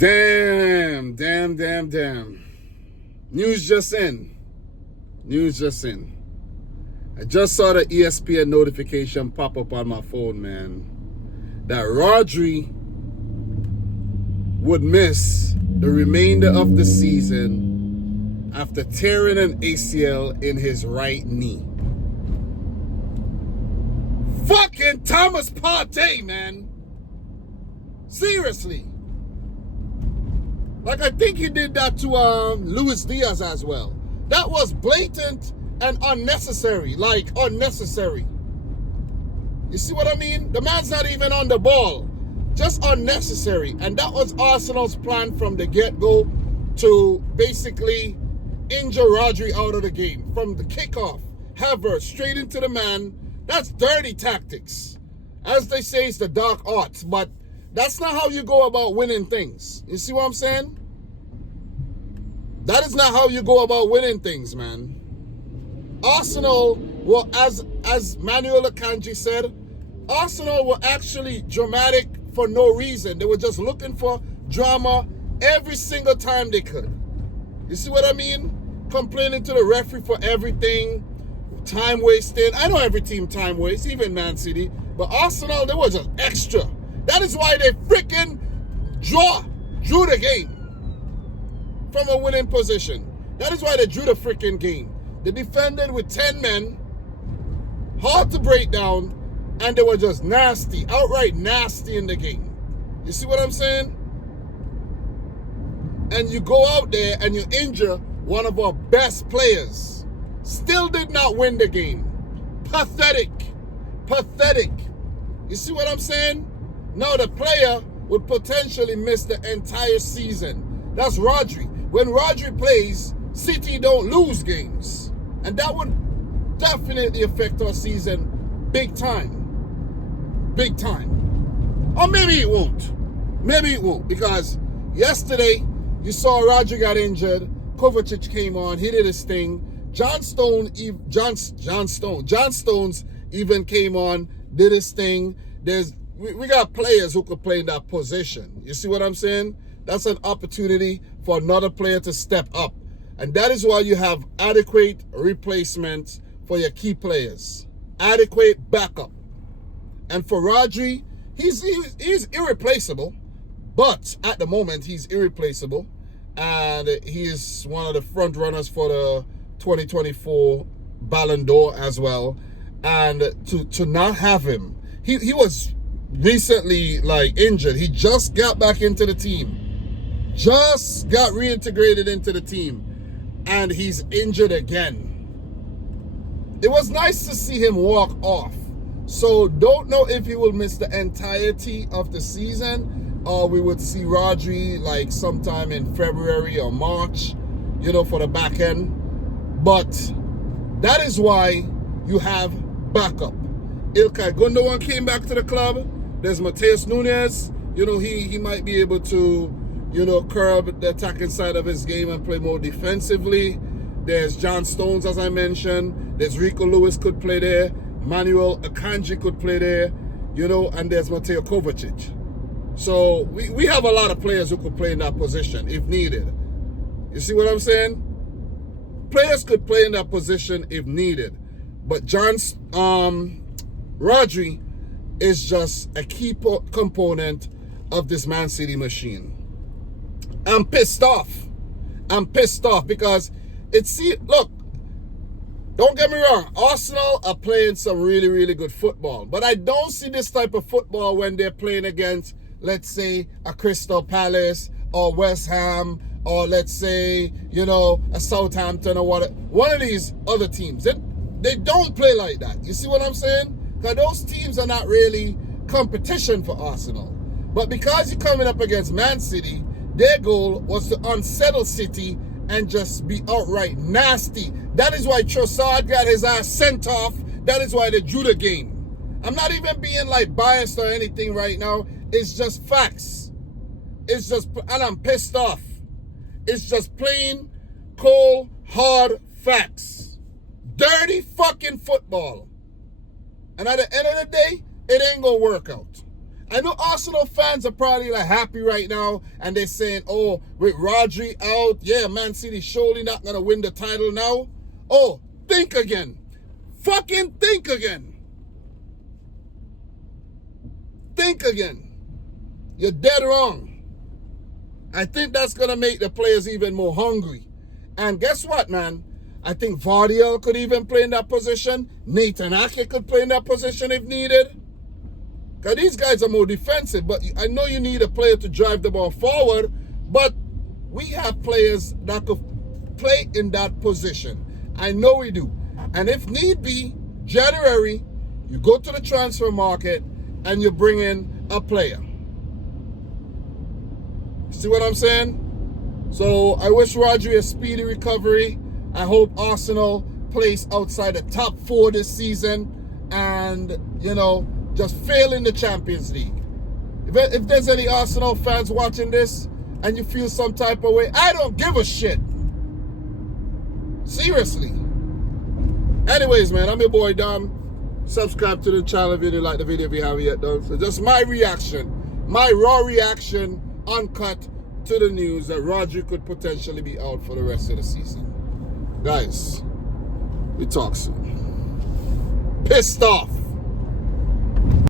Damn. News just in. I just saw the ESPN notification pop up on my phone, man, that Rodri would miss the remainder of the season after tearing an ACL in his right knee. Fucking Thomas Partey, man. Seriously. Like, I think he did that to Luis Diaz as well. That was blatant and unnecessary. Like, unnecessary. You see what I mean? The man's not even on the ball. Just unnecessary. And that was Arsenal's plan from the get-go, to basically injure Rodri out of the game. From the kickoff, have her straight into the man. That's dirty tactics. As they say, it's the dark arts. But that's not how you go about winning things. You see what I'm saying? That is not how you go about winning things, man. Arsenal were, as Manuel Akanji said, Arsenal were actually dramatic for no reason. They were just looking for drama every single time they could. You see what I mean? Complaining to the referee for everything, time wasting. I know every team time wastes, even Man City. But Arsenal, they were just extra. That is why they freaking drew the game from a winning position. That is why they drew the freaking game. They defended with 10 men, hard to break down, and they were just nasty, outright nasty in the game. You see what I'm saying? And you go out there and you injure one of our best players. Still did not win the game. Pathetic. You see what I'm saying? Now the player would potentially miss the entire season. That's Rodri. When Rodri plays, City don't lose games. And that would definitely affect our season big time. Or maybe it won't. Because yesterday, you saw Rodri got injured. Kovacic came on. He did his thing. John Stones even came on, did his thing. We got players who could play in that position. You see what I'm saying? That's an opportunity for another player to step up. And that is why you have adequate replacements for your key players. Adequate backup. And for Rodri, he's irreplaceable. But at the moment, he's irreplaceable. And he is one of the front runners for the 2024 Ballon d'Or as well. And to not have him, he was recently injured. He just got back into the team. Just got reintegrated into the team. And he's injured again. It was nice to see him walk off. So don't know if he will miss the entirety of the season, or we would see Rodri sometime in February or March, for the back end. But that is why you have backup. Ilkay Gundogan came back to the club. There's Mateus Nunes. He might be able to, curb the attacking side of his game and play more defensively. There's John Stones, as I mentioned. There's Rico Lewis could play there. Manuel Akanji could play there. And there's Mateo Kovacic. So we have a lot of players who could play in that position if needed. You see what I'm saying? Players could play in that position if needed. But Rodri is just a key component of this Man City machine. I'm pissed off because look, don't get me wrong, Arsenal are playing some really, really good football. But I don't see this type of football when they're playing against, let's say, a Crystal Palace or West Ham, or let's say, a Southampton or one of these other teams. They don't play like that. You see what I'm saying? Because those teams are not really competition for Arsenal. But because you're coming up against Man City, their goal was to unsettle City and just be outright nasty. That is why Trossard got his ass sent off. That is why they drew the game. I'm not even being biased or anything right now. It's just facts. And I'm pissed off. It's just plain, cold, hard facts. Dirty fucking football. And at the end of the day, it ain't gonna work out. I know Arsenal fans are probably like happy right now, and they're saying, oh, with Rodri out, yeah, Man City surely not going to win the title now. Oh, think again. Fucking think again. Think again. You're dead wrong. I think that's going to make the players even more hungry. And guess what, man? I think Vardiel could even play in that position. Nathan Ake could play in that position if needed. Because these guys are more defensive. But I know you need a player to drive the ball forward. But we have players that could play in that position. I know we do. And if need be, January, you go to the transfer market and you bring in a player. See what I'm saying? So I wish Rodri a speedy recovery. I hope Arsenal plays outside the top 4 this season and, you know, just fail in the Champions League. If there's any Arsenal fans watching this and you feel some type of way, I don't give a shit. Seriously. Anyways, man, I'm your boy Dom. Subscribe to the channel if you like the video if you haven't yet done. So just my reaction, my raw reaction, uncut to the news that Rodri could potentially be out for the rest of the season. Guys, we talk soon. Pissed off.